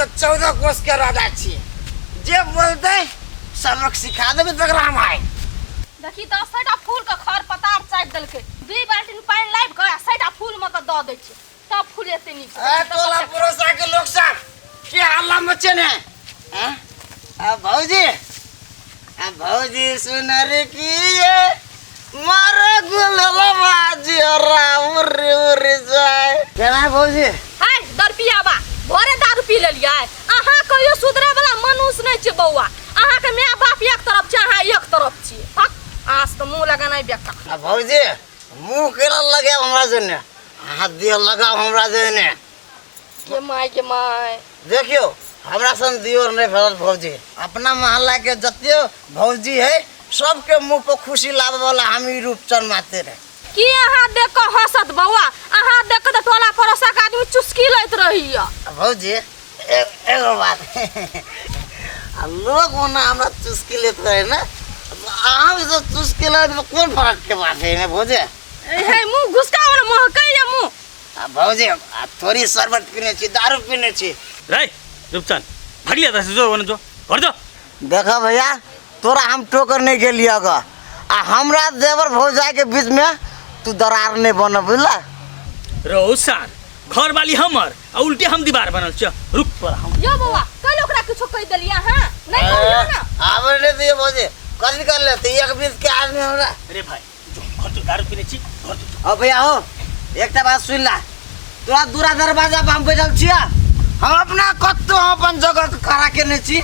तो 14 कोस के राजा छी जे बोलते सबक सिखा देबे तकरा हम आए देखी तो साइडा फूल के खर पतार चाट देलके 2 बाल्टी पानी लाइब के साइडा फूल में के द दै छै तब फूल एते नीक ए टोला परोसा के लोग सब के हल्ला मचे ने हैं आ भौजी सुन रे की ये मारे गुलला बाजी राम रे रे जाय केना भौजी हाय दर पियाबा भोरे दारू पी लेलियै अहाँ कहियो सुधरे वाला मनुष्य नै छै बौआ अहाँ के माय बाप एक तरफ छै अहाँ एक तरफ छी आज तो मुंह लगा नहीं बेटा भौजी मुंह केला लगे हमरा जने हाथ दिया लगा हमरा जने के माय देखियो हमरा सन दियोर नहीं भेल भौजी अपना मोहल्ला के जतियो भौजी है सबके मुंह पर खुशी लावे वाला हम ही रूपचंद माते रहे की अहाँ देख के हंसत बौआ अहाँ देख के टोला परोसा के आदमी चुस्की लैत रहिया भौजी एगो बात लोग ओना हमरा चुस्की लेत रहे ना अहाँ भी तो चुस्की लेत में कोन फर्क के बात है ना भौजी हे मुंह घुसका वाला महकै या मुंह भौजी थोड़ी शरबत पीने छी दारू पीने छी रे रूपचंद भागिया था जो वन जो कर दो देखा भैया तोरा हम टोकर नहीं के लिया गा आ हमरा देवर भौजाई के बीच में तू दरार नहीं बन बुझला रोसान घर वाली हमर आ उल्टे हम दीवार बनल छ रुक पर हम यो बौआ कल ओकरा कुछो कह देलिया हां नहीं कहियो ना आवे ले दिए भौजी कल कर ले तो एक बीच के आदमी हमरा अरे भाई जो घर तो दारू पीने छी घर तो ओ भैया हो एकटा बात सुन ला तोरा दूरा दरवाजा पे हम बैठल छिया हम अपना कत्तो अपन जगह खड़ा केने छी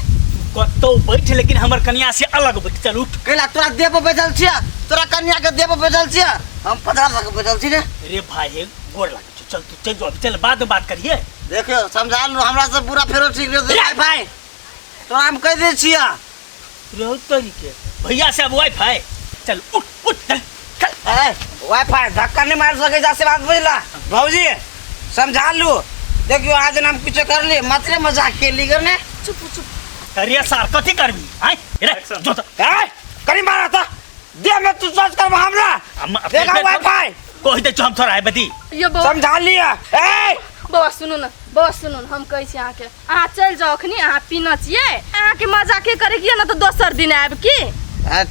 कत्तो बैठ लेकिन हमर कन्या से अलग बैठ चल उठ केला तोरा देह पे बैठल छिया तोरा कन्या के देह पे बैठल छिया हम पधरा लग बैठल छी ने अरे भाई गोर लागे चल तू चल जो चल बाद में बात करिए देखियो समझा लो हमरा से पूरा फेरो ठीक रे वाईफाई तो हम कह दे छिया बहुत तरीके भैया से अब वाईफाई चल उठ उठ चल ए वाईफाई धक्का नहीं मार सके जैसे बात बुझला भौजी समझा लो देखियो आज हम कुछ कर ले मतरे मजाक के ली करने चुप अरे सार कथि करबी आय रे जो तो ए करी मारा था दे मैं तू सोच कर हमरा देखा वाईफाई कोई तो हम थोड़ा है बदी यो बौआ समझा लिया ए बौआ सुनू न हम कहै छी अहाँ के अहाँ चल जाओ अखनी अहाँ पीना छियै अहाँ के मजाके करे किया ना तो दोसर दिन आब की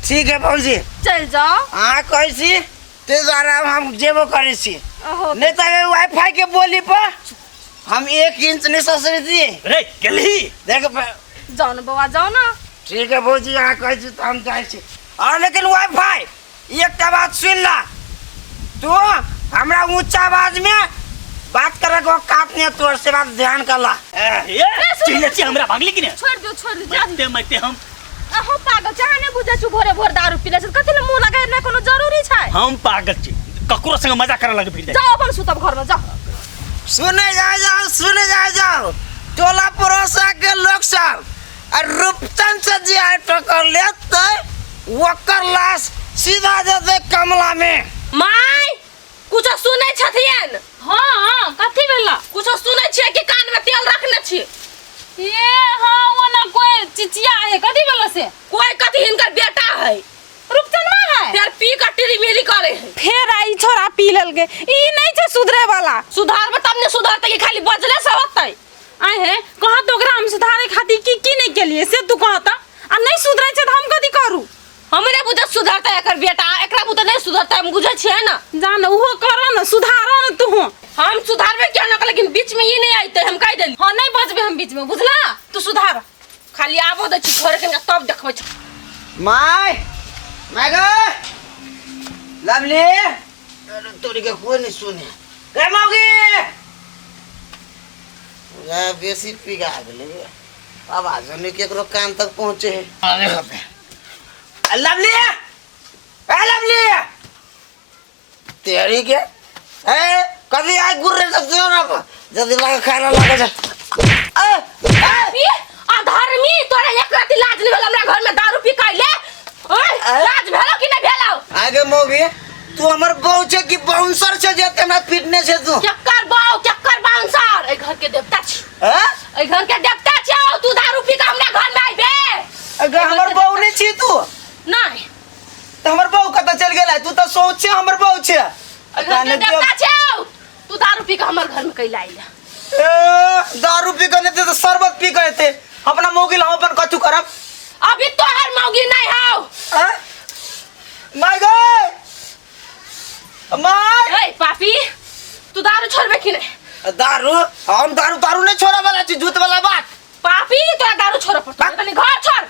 ठीक है भौजी चल जाओ हां कहै छी ते द्वारा हम जेबो करै छी ओहो नहीं तो वाईफाई के बोली पर हम 1 इंच नहीं ससरी दिए रे गेली देख जाओ न बौआ जाओ ना ठीक है भौजी यहाँ कहै छी तो हम जाए छी और लेकिन वाईफाई एकटा बात सुन ला तू हमरा ऊंचा आवाज में बात करे को काट ने तोर से बात ध्यान करला ए चिल्ले छी हमरा भागली कि ने छोड़ दो जा मते हम अहो पागल चाहे ने बुझे छु भोरे भोर दारू पीले छ कथि ले मुंह लगाय नै कोनो जरूरी छै हम पागल छी ककरो संग मजाक करे लगे फिर जाओ अपन सुतब घर में जाओ सुने जाओ टोला परोसा के लोग सब और रूपचंद से जी आए टक्कर लेते वकर लाश सीधा दे कमला में माय कुछ सुनै छथिन हां कथि भेला कुछ सुनै छियै कि कान में तेल रखने छी ये हां ओना कोई चिचिया है कथि भेला से कोई कथि हिनकर बेटा है रूपचंद में है फिर पी के टिरी मेरी करे है फेर आई छोरा पी लेल गे ई नहीं छै सुधरे वाला सुधार में तब ने सुधारते कि खाली बजले से होतै आए है कहा तो ग्राम सुधारे खातिर की नहीं के लिए से तू कहता आ नहीं सुधरै छै त हम कथि करू हमरे बुझे सुधारता एकर बेटा एकरा बुझे नहीं सुधारता हम बुझे छियै ना जान उहो करो ना सुधारो ना तू हम सुधारबे क्या ना लेकिन बीच में ये नहीं आइते हम कह देली हां नहीं बजबे हम बीच में बुझला तू सुधार खाली आबो दे छी घर के तब देखबै छ माय गे लवली तोरी के कोई नहीं सुने रे मौगी या बेसी पिगा गेले आवाज ने केकरो कान तक पहुंचे अरे होते लवली तेरी के ए कभी आ गुर्रे से जोरा पर जल्दी लगा खाना लगा जा ए अधर्मी तोरा एक राती लाज नहीं भेल हमरा घर में दारू पी काइले ओए लाज भेलो कि नहीं भेलो आगे मौगी तू हमर बहू छे कि बाउंसर छे जे तेना फिटनेस है तू केकर बाउंसर ए घर के देवता छी हैं ए घर के देवता छी तू दारू पी के हमरा घर में आइबे अगर हमर बहू नहीं छी तू नहीं तो हमर बहू कत चल गेला तू तो सोच छे हमर बहू छे घर के देवता छी तू दारू पी के हमर घर में कैला आइले दारू पी कर लेते तो शरबत पी गए थे अपना मोगिल हम अपन कथू करब अभी तो हर मौगी नहीं हो। माय गए माय ए पापी तू दारू छोड़बे कि नहीं? दारू हम दारू नहीं छोड़ा वाला चीज झूठ वाला बात पापी तोरा दारू छोड़ पड़ता है, घर छोड़।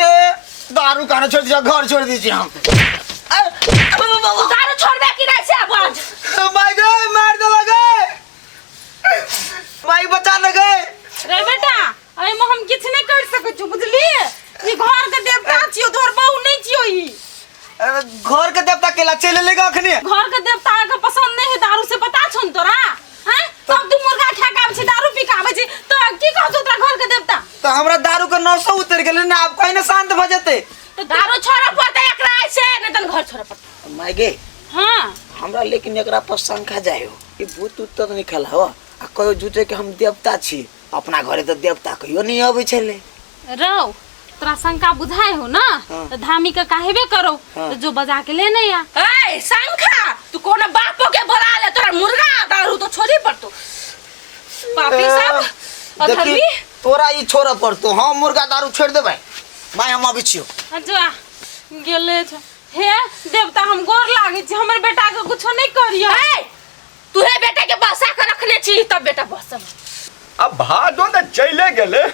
ए दारू कहाँ छोड़ दिया घर छोड़ दीजिए हम तू दारू छोड़बे कि नहीं से आवाज? माय गए मार दे लगे माई बचा लगे रे बेटा अरे हम किछ नहीं कर सकै छु बुझली ई घर के देवता छियो तोर बहू नहीं छियो ई घर के देवता केला चले लेगा अखनी घर के देवता के पसंद नहीं है दारू से पता छन तोरा हैं तब तू मुर्गा खा के आबै छी दारू पी के आबै छी तो की कहत तोरा घर के देवता तो हमरा दारू के 900 उतर गेले ना आप कहीं ना शांत भ जते तो दारू छोड़ पड़ता एकरा से नहीं तन घर छोड़ पड़ता। माय गे हां हमरा लेकिन एकरा पर शंका जायो ई भूत उत तो नहीं खेला हो आ कहियो झूठे के हम देवता छी अपना घरे तो देवता कहियो नहीं आबै छले रहो तोरा शंका बुझाए हो ना तो धामी का काहेबे करो तो जो बजा के ले नहीं आ ए शंखा तू कोनो बापो के बोला ले तोरा मुर्गा दारू तो छोड़ी पड़तो। पापी सब अधर्मी तोरा ई छोरा पड़तो हम मुर्गा दारू छोड़ देबै माय हम आबै छियो अच्छा गेले छ हे देवता हम गोर लागे छी हमर बेटा के कुछ नहीं करियो ए तूहे बेटा के बसा के रखने छी तब बेटा बस अब भादो न चले गेले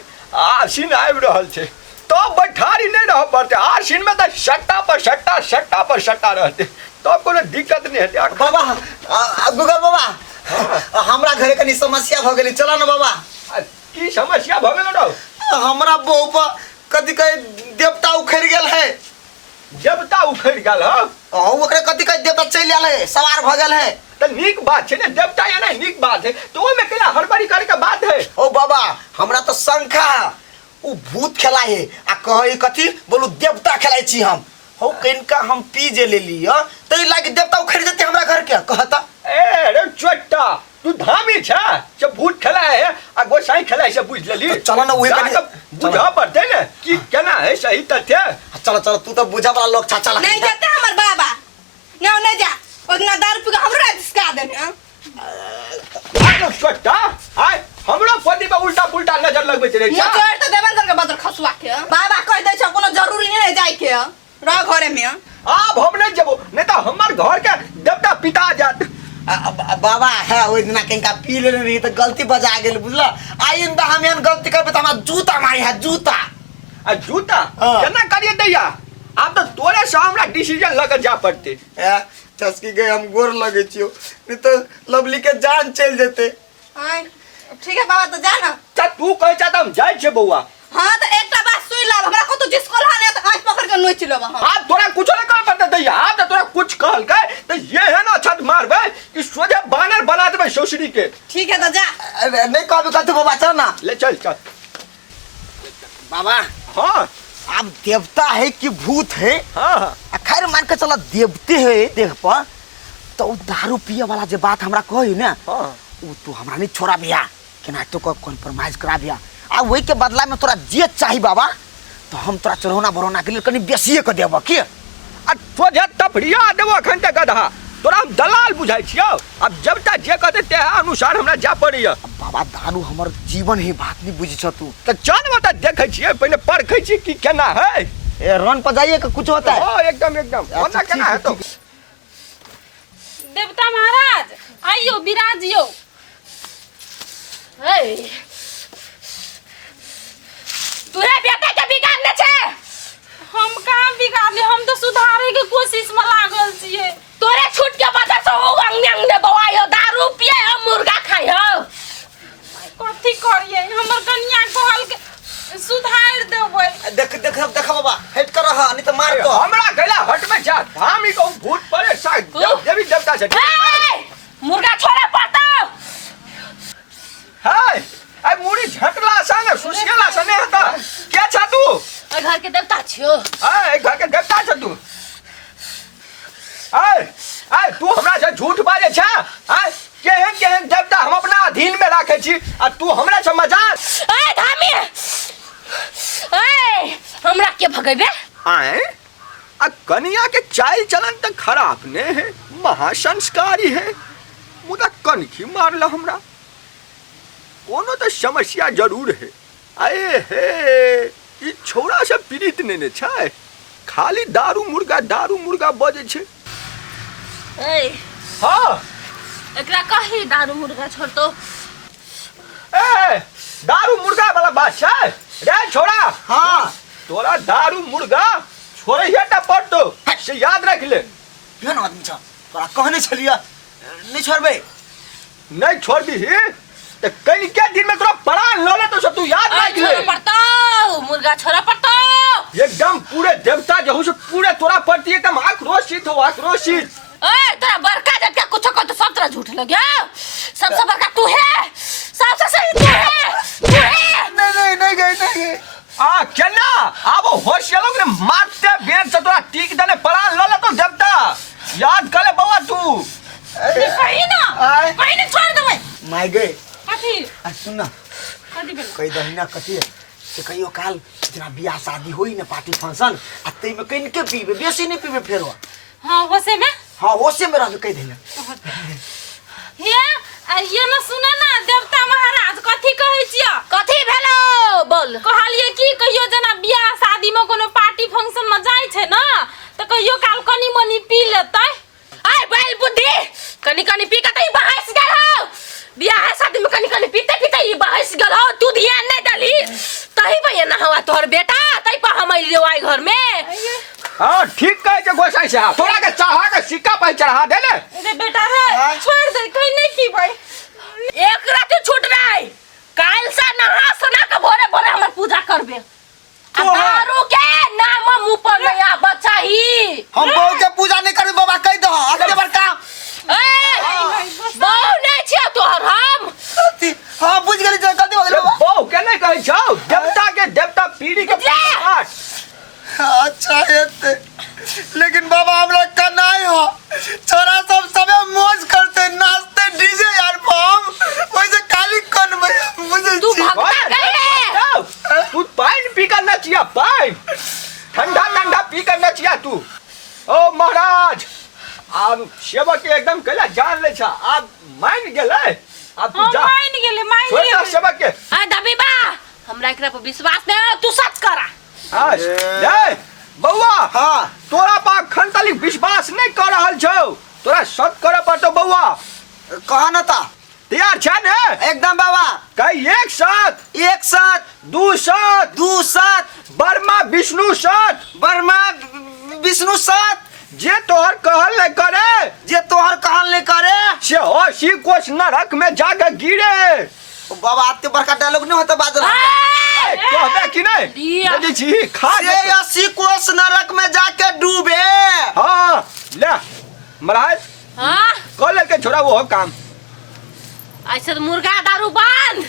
आसिन आबि रहल छै तो बैठारी नहीं रह पड़ते आसिन में तो सट्टा पर सट्टा रहते तो कोनो दिक्कत नहीं हेते बाबा गुगल बाबा हमरा घरे कनी समस्या भ गेली चला ना बाबा की समस्या भ गेल रहो हमरा बहू पर कथी कहे देवता उखड़ गेल है देवता उखड़ गेल ह ओकरे कथी कहे देवता चल आल है सवार भ गेल है तो नीक बात छै ने देवता या नहीं नीक बात है तो ओमे केला हड़बड़ी करे के बात है ओ बाबा हमरा तो शंका उ भूत खेलाए है आ कहे कथी बोलू देवता खेलाइ छी हम हो किनका हम पी जे ले लियो तै लागे देवता उखड़ जेते हमरा घर के कहता ए रे चोट्टा तू धामी छ जब भूत खेलाए है आ गोसाई खेलाए से बुझ लेली तो चलो ना उहे कनी बुझा पड़ते ने कि केना है सही तथ्य चलो चलो तू तो बुझा वाला लोग छा चला नहीं जाते हमर बाबा नहीं जा उतना दारू पी के हमरा जिसका देने आलो छोटा आय हमरो पति पे उल्टा पुल्टा नजर लगबे रे ये चोर तो देवेंद्र के बदर खसुआ के बाबा कह दे छ कोनो जरूरी नहीं जाय के रह घरे में आप हम नहीं जबो नहीं तो हमार घर के देवता पिता जात बाबा है ओइ दिना किनका पी ले रही तो गलती बजा गेल बुझला आइंदा हम एहन गलती करबे त हमरा जूता मारी है जूता आ जूता केना करिए दैया आप तो तोरे से हमरा डिसीजन लग जा पड़ते चस्की गए हम गोर लगे छियो नहीं तो लवली के जान चल जेते हां ठीक है बाबा तो जा ना त तू कह जा त हम जाय छे बौआ हां तो एकटा बात सुन ला हमरा को तो जिसको लाने तो आंख पकड़ के नोच लेबा हम आप तोरा कुछ नहीं कर पड़ते दैया आप तो तोरा कुछ कहल के तो ये है ना छत मारबे कि सोजे बानर बना देबे ससुरी के ठीक है तो जा नहीं कहबे कथु बाबा चल ना ले चल बाबा हां अब देवता है कि भूत है हां खैर मान के चला देवते है देख पर तो दारू पिए वाला जे बात हमरा कही ना हां उ तू हमरा नहीं छोड़ा बिया केना तो कॉम्प्रोमाइज करा बिया आ वही के बदला में तोरा जे चाहिए बाबा तो हम तोरा चढ़ौना बरौना के लिए कनी बेसिए के देबो की आ सोझे तपड़िया देबो अखन तक गधा तोरा हम दलाल बुझाइ छियो अब जब तक जे कहते ते अनुसार हमरा जा पड़िया बाबा दारू हमर जीवन ही बात नहीं बुझी छ तू तो चल बता देखे छिए पहले परखै छी कि केना है ए रन पर जाइए का कुछ होता है ओ एकदम ओना केना है तो देवता महाराज आइयो विराजियो ए तूहे बेटा के बिगाड़ने छे हम कहां बिगाड़ली हम तो सुधारे के कोशिश में लागल छिए तोरे छूट के वजह से हो अंग ने बवायो दारू पिए हम मुर्गा खाई हो कथी करिए हमर कन्या कहल के सुधार देबै देख बाबा हट कर रहा नहीं तो मार तो हमरा गला हट में जा धामी को भूत पड़े साथ देवी देवता से ए मुर्गा छोड़े पड़ता है आई मुड़ी झटला सा ने सुसियाला सा ने हता क्या छ तू ए घर के देवता छियो ए घर के देवता छ तू ए तू हमरा से झूठ बाजे छ केहन देवता हम अपना अधीन में राखे छी आ तू हमरा से मजाक ए धामी ए हमरा के भगैबे आए आ कनिया के चाल चलन तक खराब ने है महासंस्कारी है मुदा कनखी मारला हमरा कोनो तो समस्या जरूर है। आए हे ई छोरा सब पीड़ित ने छै, खाली दारू मुर्गा बजे छै। ए हाँ एकरा कही दारू मुर्गा छोड़ तो। ए दारू मुर्गा वाला बात छै रे छोरा। हाँ तोरा दारू मुर्गा छोड़े ना पड़तो, से याद रख ले। केहन आदमी छ, तोरा कहने छलिया नहीं छोड़बे। नहीं छोड़बी तो कई क्या दिन में तोरा प्राण लो ले तो सब तू याद रख ले। छोड़ पड़तो मुर्गा छोड़ पड़तो। एकदम पूरे देवता जहू से पूरे तोरा प्रति एकदम आक्रोशित हो, आक्रोशित। ए तेरा बड़का जब क्या कुछ को तो सब तरह झूठ लग गया। सबसे बड़का तू है, सबसे सही तू है। नहीं गई आ केना अब होशियालों ने मारते बेन से तोरा टीक देने प्राण लो ले तो देवता याद कर ले बाबा तू। कहीं ना कहीं नहीं छोड़ दे भाई। माय गए कथी सुन ना, कथी बेल कई दहिना कथी से कहियो काल जना बियाह शादी होई ना पार्टी फंक्शन आ तई में कहीं के पीबे, बेसी नहीं पीबे फेरो। हां होसे में हाँ ओसे में रहबे कई दहिना। ये ना सुना ना देवता महाराज कथी कहै छिया। कथी भेलो बोल। कहलिए कि कहियो जना बियाह शादी में कोनो पार्टी फंक्शन में जाय छै ना तो कहियो काल कनी मनी पी लेतै। आय बैल बुद्धि कनी कनी पी के तई बहस गए हो। बियाह शादी में कनी कनी पीते पीते ये बहस गल हो। तू ध्यान नहीं डाली तही पे ना हवा तोहर बेटा तई पर हम लियो आई घर में। हाँ ठीक कहे जे गोसाई साहब, तोरा के चाहा के सिक्का पे चढ़ा दे ले। अरे बेटा रे छोड़ दे कहीं नहीं की भाई। एक रात छूट रही काल से नहा सुना के भोरे भोरे हमर पूजा करबे। दारू के नाम मुंह पर नहीं आ बचाही। हम बहू के पूजा नहीं करबे बाबा कह दो। अगले बार का बहु नहीं छियो तोहर हम। हाँ बुझ गेली जल्दी हो गेल बाबा। बहु के नहीं कहे छौ, देवता के देवता पीढ़ी के पाठ। अच्छा हेते लेकिन बाबा हमरा कनाई हो, छोरा सब सबे मौज करते नाचते डीजे यार बम वैसे काली कौन मुझे तू भगता कहे तू पानी पी कर नचिया, पानी ठंडा ठंडा पी कर नचिया तू। ओ महाराज अब सेवक के एकदम कला जान ले छा, अब मान गेले। अब तू जा मान गेले सेवक के। आ दबीबा हमरा एकरा पर विश्वास नहीं तू सच करा। आज ले बउआ। हाँ तोरा पा खंतली विश्वास नहीं कर रहल छौ, तोरा सत करे पड़तो बउआ। कहा न ता तैयार छ ने एकदम बाबा। कई एक साथ दू साथ बर्मा विष्णु साथ बर्मा विष्णु साथ जे तोहर कहल नहीं करे, जे तोहर कहल नहीं करे से होशी कोस नरक में जाके गिरे। बाबा आते बड़का डायलॉग नहीं होता बादल कहबे कि नहीं यदि छी खा से 80 कोस नरक में जाके डूबे। हाँ ले महाराज हां कॉलेज के छोड़ा वो काम। ऐसे तो मुर्गा दारू बंद।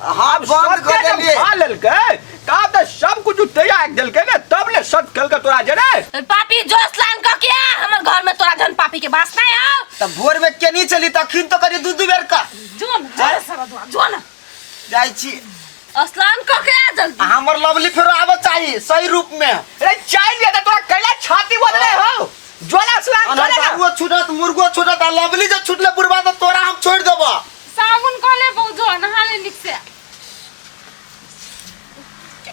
हाँ बंद कर देलिए। खा लेलके तब तो सब कुछ तैयार देलके ने तब ले सत कल का तोरा जरे। पापी जोश लान को किया हमर घर में तोरा जन पापी के बास नहीं आओ। तब भोर में के नहीं चली तखिन तो करी दू बेर का जोन जरा सारा दुआ जोन जाई छी। अस्लान को क्या जल्दी हमर लवली फेरो आवे चाहिए सही रूप में। अरे चाय लिया तोरा कैला छाती बदले हो ज्वाला स्नान करे ना। वो छूटत मुर्गो छूटत आ लवली जो छूटले बुरबा तो तोरा हम छोड़ देबो। साबुन कोले बहु नहा ले निक से।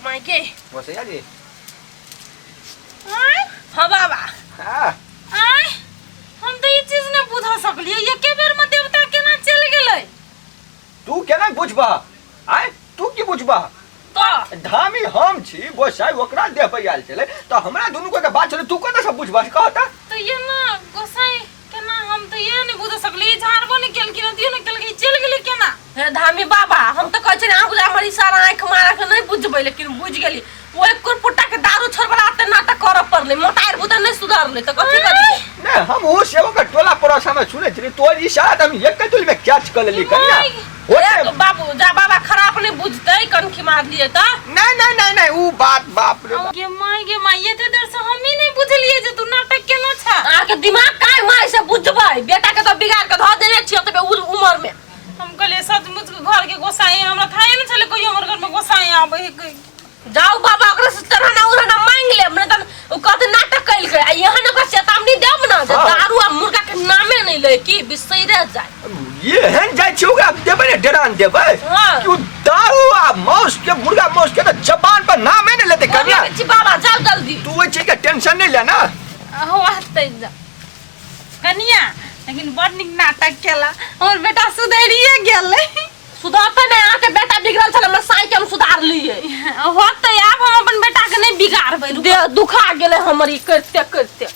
माय के बस यार ये हां बाबा हां आय हम तो ये चीज न बुझा सकलिए ये के बेर में देवता केना चल गेलै। तू केना बुझबा आय तू की बुझबा तो धामी हम छी गोसाई ओकरा देह पे आयल चले तो हमरा दोनों को के बात चले तू कोना सब बुझबा कहता। तो ये ना गोसाई केना हम तो ये नहीं बुझा सकली झाड़बो नहीं केल कि दियो नहीं केल कि चल गेलै केना। हे धामी बाबा हम तो कहै छी आंख हमारी सारा आंख मारा के नहीं बुझबै लेकिन बुझ गेली। वो एक कुरपुट्टा के दारू छोड़बड़ाते नाटक कर पड़ले मोटायर बुता नहीं सुधारले तो कथि करी। ने हम वो सेवक का टोला परोसा में सुने छी तोर इशारा त हम एक तुल में कैच कर लेली कन्या ए तो बाबू जा बाबा खराब नहीं बुझतै कनखी मार लिए तो। नहीं वो बात बाप रे गे माय ये ते देर से हम ही नहीं बुझलिए जे तू नाटक केना छ। आके दिमाग काय माय से बुझबै बेटा के तो बिगाड़ के ध देने छियो तबे उम्र में। हम कहले सचमुच के घर के गोसाई हमरा थाए न छले कोई हमर घर में गोसाई आबै है। जाओ बाबा ओकरा से तरहना उरहना मांग ले मने त ओ कहत नाटक कैल के आ यहां न चेतावनी देब न जे दारू आ मुर्गा के नामे नहीं ले की बिसैरे जाय। ये हन जाय छी ओकरा देबे ने डरान देबे हाँ। कि दारू आ मौस के मुर्गा मौस के तो जबान पर नाम ही नहीं लेते कन्या बाबा जाओ जल्दी तू वो चीज का टेंशन नहीं लेना हो आते जा कनिया लेकिन बड़ निक नाटक केला और बेटा सुधरिए गेले सुधारते नहीं आके बेटा बिगड़ल छल हमर साई के हम सुधार लिए होते आप हम अपन बेटा के नहीं बिगाड़बै दे दुखा गेले हमर ई करते करते